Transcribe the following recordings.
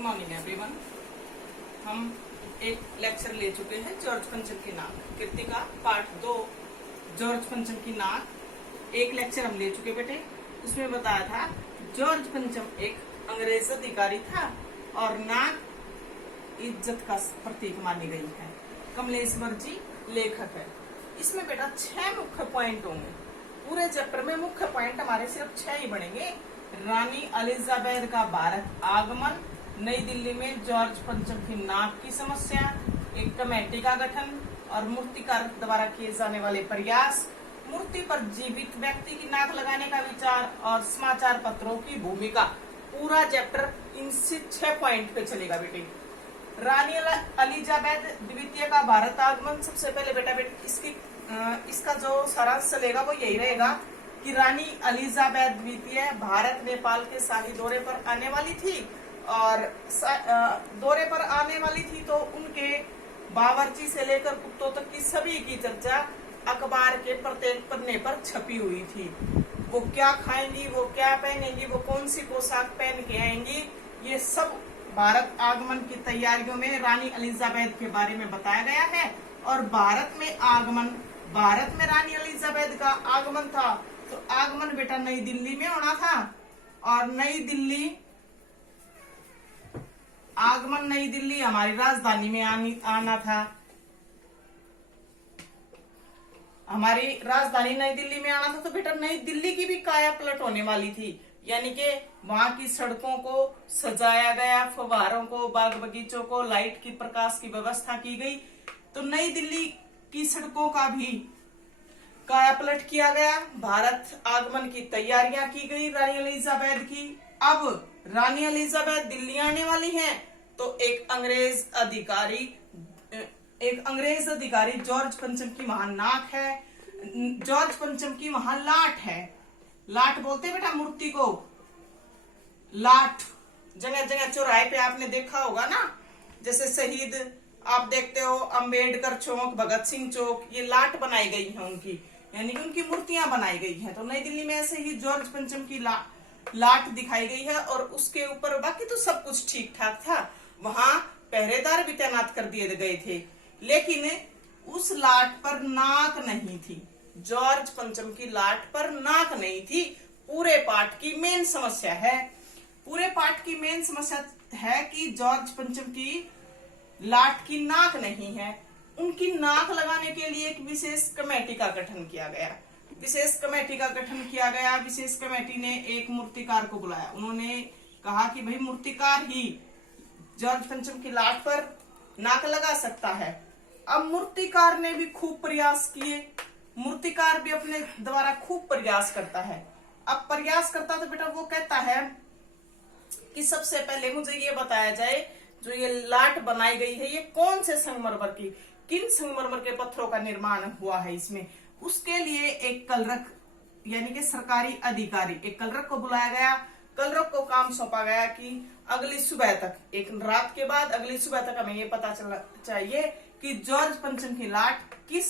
Good morning everyone. हम एक lecture ले चुके हैं जॉर्ज पंचम की नाक कृतिका पार्ट 2 जॉर्ज पंचम की नाक। एक लेक्चर हम ले चुके बेटे। उसमें बताया था जॉर्ज पंचम एक अंग्रेज अधिकारी था और नाक इज्जत का प्रतीक मानी गई है। कमलेश्वर जी लेखक है। इसमें बेटा 6 मुख्य पॉइंट होंगे। पूरे चैप्टर में मुख्य पॉइंट हमारे सिर्फ 6 ही बनेंगे। रानी एलिजाबेथ का भारत आगमन, नई दिल्ली में जॉर्ज पंचम की नाक की समस्या, एक कमेटी का गठन और मूर्तिकार द्वारा किए जाने वाले प्रयास, मूर्ति पर जीवित व्यक्ति की नाक लगाने का विचार और समाचार पत्रों की भूमिका। पूरा चैप्टर इन 6 पॉइंट पे चलेगा बेटे। रानी एलिजाबेथ द्वितीय का भारत आगमन। सबसे पहले बेटा इसका जो सारांश चलेगा वो यही रहेगा कि रानी एलिजाबेथ द्वितीय भारत नेपाल के शाही दौरे पर आने वाली थी और दौरे पर आने वाली थी तो उनके बावर्ची से लेकर कुत्तों तक की सभी की चर्चा अखबार के प्रत्येक पन्ने पर छपी हुई थी। वो क्या खाएंगी, वो क्या पहनेंगी, वो कौन सी पोशाक पहन के आएंगी, ये सब भारत आगमन की तैयारियों में रानी एलिजाबेथ के बारे में बताया गया है। और भारत में रानी एलिजाबेथ का आगमन था तो आगमन बेटा नई दिल्ली में होना था और नई दिल्ली हमारी राजधानी में आना था। हमारी राजधानी नई दिल्ली में आना था तो बेटा नई दिल्ली की भी काया पलट होने वाली थी। यानी कि वहां की सड़कों को सजाया गया, फव्वारों को, बाग बगीचों को, लाइट की प्रकाश की व्यवस्था की गई। तो नई दिल्ली की सड़कों का भी काया पलट किया गया। भारत आगमन की तैयारियां की गई रानी एलिजाबेथ की। अब रानी एलिजाबेथ दिल्ली आने वाली हैं तो एक अंग्रेज अधिकारी जॉर्ज पंचम की वहां नाक है, जॉर्ज पंचम की वहां लाट है। लाट बोलते हैं बेटा मूर्ति को। लाट जगह जगह चौराहे पे आपने देखा होगा ना, जैसे शहीद आप देखते हो अंबेडकर चौक, भगत सिंह चौक, ये लाट बनाई गई है उनकी, यानी कि उनकी मूर्तियां बनाई गई हैं। तो नई दिल्ली में ऐसे ही जॉर्ज पंचम की लाट दिखाई गई है और उसके ऊपर बाकी तो सब कुछ ठीक ठाक था। वहां पहरेदार भी तैनात कर दिए गए थे, लेकिन उस लाट पर नाक नहीं थी। जॉर्ज पंचम की लाट पर नाक नहीं थी। पूरे पाठ की मेन समस्या है कि जॉर्ज पंचम की लाट की नाक नहीं है। उनकी नाक लगाने के लिए एक विशेष कमेटी का गठन किया गया। विशेष कमेटी ने एक मूर्तिकार को बुलाया। उन्होंने कहा कि भाई मूर्तिकार ही जॉर्ज पंचम की लाट पर नाक लगा सकता है। अब मूर्तिकार ने भी खूब प्रयास किए। मूर्तिकार भी अपने द्वारा खूब प्रयास करता है। अब प्रयास करता तो बेटा वो कहता है कि सबसे पहले मुझे ये बताया जाए जो ये लाट बनाई गई है ये कौन से संगमरमर की, किन संगमरमर के पत्थरों का निर्माण हुआ है इसमें। उसके लिए एक कलरक यानी कि सरकारी अधिकारी, एक कलरक को बुलाया गया। कलरक को काम सौंपा गया कि अगली सुबह तक, एक रात के बाद अगली सुबह तक हमें ये पता चलना चाहिए कि जॉर्ज पंचम की लाट किस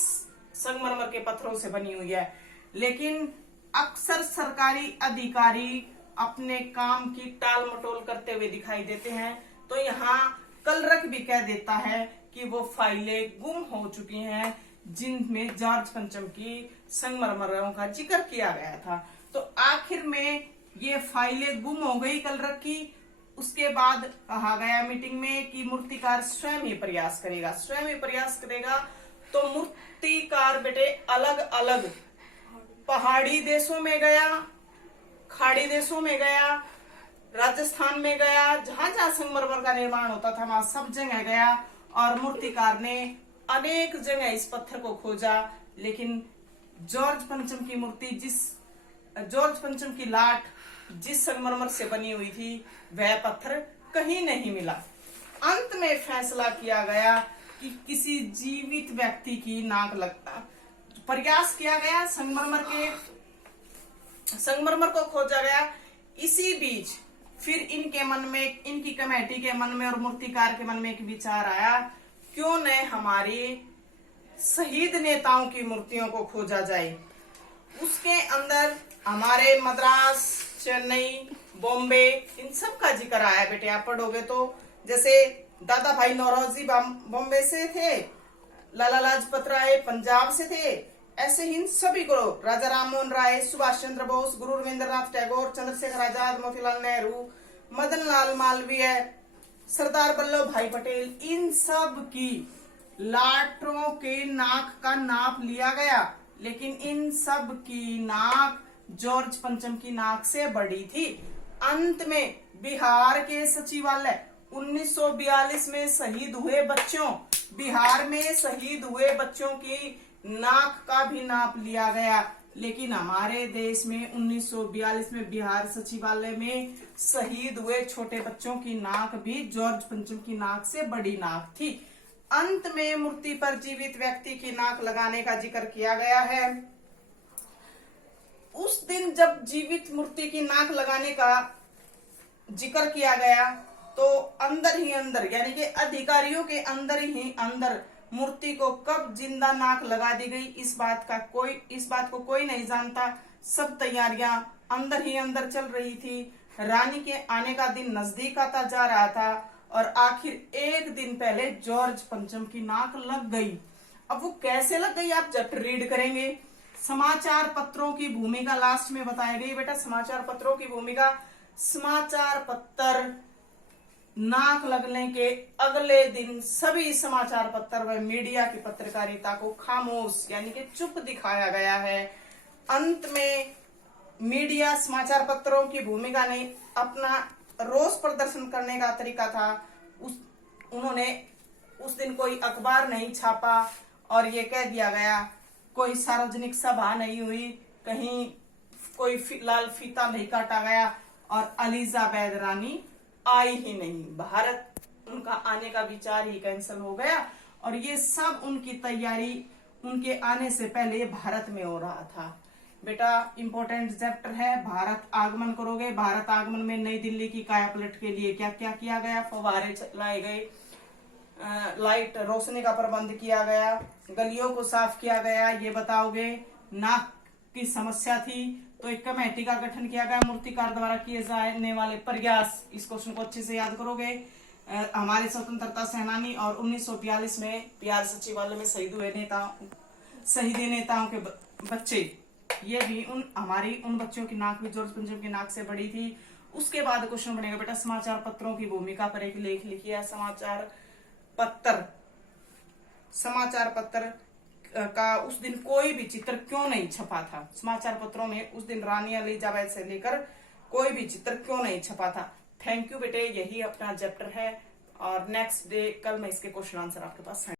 संगमरमर के पत्थरों से बनी हुई है। लेकिन अक्सर सरकारी अधिकारी अपने काम की टाल मटोल करते हुए दिखाई देते हैं। तो यहाँ कलरक भी कह देता है कि वो फाइलें गुम हो चुकी हैं जिनमें जॉर्ज पंचम की संगमरमरों का जिक्र किया गया था। तो आखिर में ये फाइलें गुम हो गई कलरक की। उसके बाद कहा गया मीटिंग में कि मूर्तिकार स्वयं ही प्रयास करेगा। तो मूर्तिकार बेटे अलग अलग पहाड़ी देशों में गया, खाड़ी देशों में गया, राजस्थान में गया, जहां जहां संगमरमर का निर्माण होता था वहां सब जगह गया और मूर्तिकार ने अनेक जगह इस पत्थर को खोजा। लेकिन जॉर्ज पंचम की लाट जिस संगमरमर से बनी हुई थी वह पत्थर कहीं नहीं मिला। अंत में फैसला किया गया कि किसी जीवित व्यक्ति की नाक लगता। प्रयास किया गया, संगमरमर को खोजा गया। इसी बीच फिर इनकी कमेटी के मन में और मूर्तिकार के मन में एक विचार आया, क्यों न हमारे शहीद नेताओं की मूर्तियों को खोजा जाए। उसके अंदर हमारे मद्रास, चेन्नई, बॉम्बे, इन सब का जिक्र आया बेटे। आप पढ़ोगे तो जैसे दादा भाई नौरोजी बॉम्बे से थे, लाला लाजपत राय पंजाब से थे, ऐसे ही इन सभी को, राजा राममोहन राय, सुभाष चंद्र बोस, गुरु रविंद्रनाथ टैगोर, चंद्रशेखर आजाद, मोतीलाल नेहरू, मदन लाल मालवीय, सरदार वल्लभ भाई पटेल, इन सब की लाटों के नाक का नाप लिया गया, लेकिन इन सब की नाक जॉर्ज पंचम की नाक से बड़ी थी। अंत में बिहार के सचिवालय 1942 में शहीद हुए बच्चों, बिहार में शहीद हुए बच्चों की नाक का भी नाप लिया गया, लेकिन हमारे देश में 1942 में बिहार सचिवालय में शहीद हुए छोटे बच्चों की नाक भी जॉर्ज पंचम की नाक से बड़ी नाक थी। अंत में मूर्ति पर जीवित व्यक्ति की नाक लगाने का जिक्र किया गया है। उस दिन जब जीवित मूर्ति की नाक लगाने का जिक्र किया गया तो अंदर ही अंदर, यानी कि अधिकारियों के अंदर ही अंदर मूर्ति को कब जिंदा नाक लगा दी गई, इस बात को कोई नहीं जानता। सब तैयारियां अंदर ही अंदर चल रही थी। रानी के आने का दिन नजदीक आता जा रहा था और आखिर एक दिन पहले जॉर्ज पंचम की नाक लग गई। अब वो कैसे लग गई आप जब रीड करेंगे। समाचार पत्रों की भूमिका लास्ट में बताई गई बेटा। समाचार पत्रों की भूमिका, समाचार पत्र नाक लगने के अगले दिन सभी समाचार पत्र व मीडिया की पत्रकारिता को खामोश यानी कि चुप दिखाया गया है। अंत में मीडिया समाचार पत्रों की भूमिका ने अपना रोष प्रदर्शन करने का तरीका था, उन्होंने उस दिन कोई अखबार नहीं छापा और ये कह दिया गया, कोई सार्वजनिक सभा नहीं हुई, कहीं कोई लाल फीता नहीं काटा गया और एलिजाबेथ रानी आई ही नहीं। भारत, उनका आने का विचार ही कैंसिल हो गया और ये सब उनकी तैयारी उनके आने से पहले भारत में हो रहा था। बेटा इंपॉर्टेंट चैप्टर है, भारत आगमन करोगे। भारत आगमन में नई दिल्ली की काया पलट के लिए क्या क्या किया गया, फव्वारे चलाए गए, लाइट रोशनी का प्रबंध किया गया, गलियों को साफ किया गया, ये बताओगे। नाक की समस्या थी तो एक कमेटी का गठन किया गया, मूर्तिकार द्वारा किए जाने वाले प्रयास, इस क्वेश्चन को अच्छे से याद करोगे। हमारे स्वतंत्रता सेनानी और 1942 में बिहार सचिवालय में शहीदी नेताओं के बच्चे, ये भी उन बच्चों की नाक भी जॉर्ज पंचम की नाक से बड़ी थी। उसके बाद क्वेश्चन बनेगा बेटा समाचार पत्रों की भूमिका पर एक लेख लिखिए। समाचार पत्र का उस दिन कोई भी चित्र क्यों नहीं छपा था। समाचार पत्रों में उस दिन रानी एलिजाबेथ से लेकर कोई भी चित्र क्यों नहीं छपा था। थैंक यू बेटे, यही अपना चैप्टर है और नेक्स्ट डे कल मैं इसके क्वेश्चन आंसर आपके पास